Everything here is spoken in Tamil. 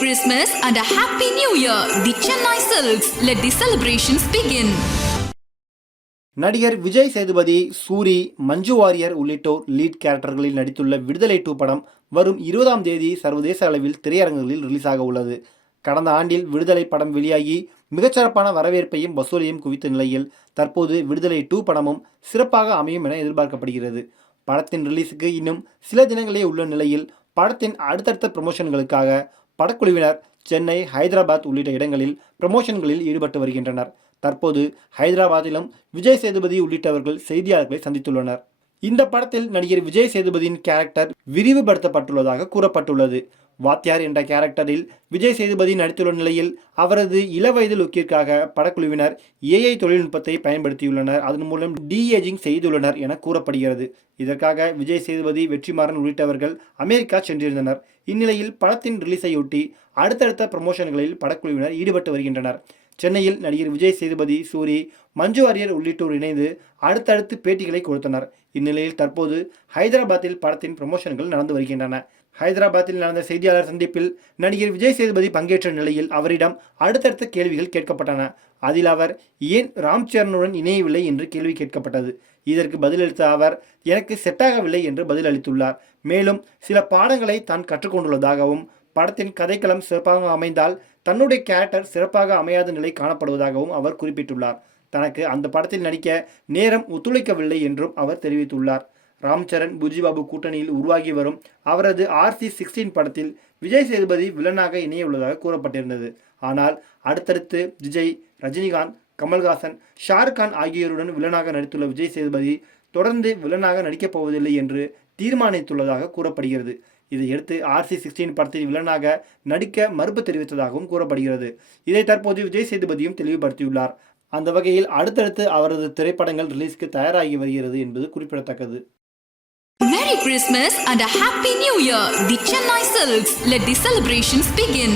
Christmas and a Happy New Year. The Chennai Silks. Let the celebrations begin. நடிகர் விஜய் சேதுபதி, சூரி, மஞ்சு வாரியர் உள்ளிட்டோர் லீட் கேரக்டர்களில் நடித்துள்ள விடுதலை 2 படம் வரும் 20ஆம் தேதி சர்வதேச அளவில் திரையரங்குகளில் ரிலீஸ் ஆக உள்ளது. கடந்த ஆண்டில் விடுதலை படம் வெளியாகி மிகச்சிறப்பான வரவேற்பையும் வசூலையும் குவித்த நிலையில் தற்போது விடுதலை 2 படமும் சிறப்பாக அமையும் என எதிர்பார்க்கப்படுகிறது. படத்தின் ரிலீஸுக்கு இன்னும் சில தினங்களே உள்ள நிலையில் படத்தின் அடுத்தடுத்த ப்ரமோஷன்களுக்காக படக்குழுவினர் சென்னை, ஹைதராபாத் உள்ளிட்ட இடங்களில் ப்ரமோஷன்களில் ஈடுபட்டு வருகின்றனர். தற்போது ஹைதராபாத்திலும் விஜய் சேதுபதி உள்ளிட்டவர்கள் செய்தியாளர்களை சந்தித்துள்ளனர். இந்த படத்தில் நடிகர் விஜய் சேதுபதியின் கேரக்டர் விரிவுபடுத்தப்பட்டுள்ளதாக கூறப்பட்டுள்ளது. வாத்தியார் என்ற கேரக்டரில் விஜய் சேதுபதி நடித்துள்ள நிலையில் அவரது இளவயது லுக்கிற்காக படக்குழுவினர் AI தொழில்நுட்பத்தை பயன்படுத்தியுள்ளனர். அதன் மூலம் டீஏஜிங் செய்துள்ளனர் என கூறப்படுகிறது. இதற்காக விஜய் சேதுபதி, வெற்றிமாறன் உள்ளிட்டவர்கள் அமெரிக்கா சென்றிருந்தனர். இந்நிலையில் படத்தின் ரிலீஸையொட்டி அடுத்தடுத்த ப்ரமோஷன்களில் படக்குழுவினர் ஈடுபட்டு வருகின்றனர். சென்னையில் நடிகர் விஜய் சேதுபதி, சூரி, மஞ்சு வாரியர் உள்ளிட்டோர் இணைந்து அடுத்தடுத்து பேட்டிகளை கொடுத்தனர். இந்நிலையில் தற்போது ஹைதராபாத்தில் படத்தின் ப்ரமோஷன்கள் நடந்து வருகின்றன. ஹைதராபாத்தில் நடந்த செய்தியாளர் சந்திப்பில் நடிகர் விஜய் சேதுபதி பங்கேற்ற நிலையில் அவரிடம் அடுத்தடுத்த கேள்விகள் கேட்கப்பட்டன. அதில் அவர் ஏன் ராம் சரணுடன் இணையவில்லை என்று கேள்வி கேட்கப்பட்டது. இதற்கு பதிலளித்த அவர், எனக்கு செட்டாகவில்லை என்று பதில் அளித்துள்ளார். மேலும் சில பாடங்களை தான் கற்றுக்கொண்டுள்ளதாகவும், படத்தின் கதைக்களம் சிறப்பாக அமைந்தால் தன்னுடைய கேரக்டர் சிறப்பாக அமையாத நிலை காணப்படுவதாகவும் அவர் குறிப்பிட்டுள்ளார். தனக்கு அந்த படத்தில் நடிக்க நேரம் ஒத்துழைக்கவில்லை என்றும் அவர் தெரிவித்துள்ளார். ராம் சரண், புஜிபாபு கூட்டணியில் உருவாகி வரும் அவரது RC-16 படத்தில் விஜய் சேதுபதி வில்லனாக இணைய உள்ளதாக கூறப்பட்டிருந்தது. ஆனால் அடுத்தடுத்து விஜய், ரஜினிகாந்த், கமல்ஹாசன், ஷாருக் கான் ஆகியோருடன் வில்லனாக நடித்துள்ள விஜய் சேதுபதி தொடர்ந்து வில்லனாக நடிக்கப் போவதில்லை என்று தீர்மானித்துள்ளதாக கூறப்படுகிறது. இதையடுத்து RC-16 படத்தில் வில்லனாக நடிக்க மறுப்பு தெரிவித்ததாகவும் கூறப்படுகிறது. இதை தற்போது விஜய் சேதுபதியும் தெளிவுபடுத்தியுள்ளார். அந்த வகையில் அடுத்தடுத்து அவரது திரைப்படங்கள் ரிலீஸ்க்கு தயாராகி வருகிறது என்பது குறிப்பிடத்தக்கது. Merry Christmas and a Happy New Year. The Chennai Silks. Let the celebrations begin.